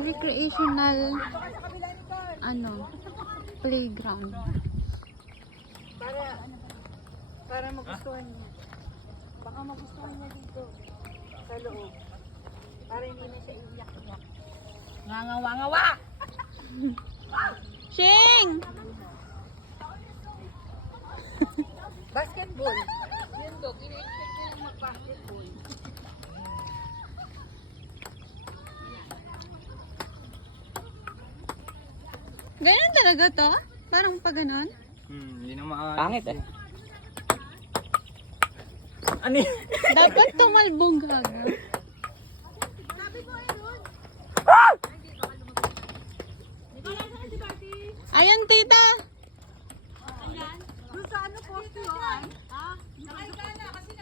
Recreational playground. Para magustuhan niya. Baka magustuhan niya dito sa loob. Para hindi na siya iyak-iyak. Ngawa! Shing! Basketball. Yun do, kine-expect niya yung mag-basketball. Ganyan talaga to? Parang pa ganon? Hindi na maayos. Pangit eh. Ano yun? Dapat tumalbong gaga. Ayan, tita! Doon sa ano post yun? Ha? Nakay ka na kasi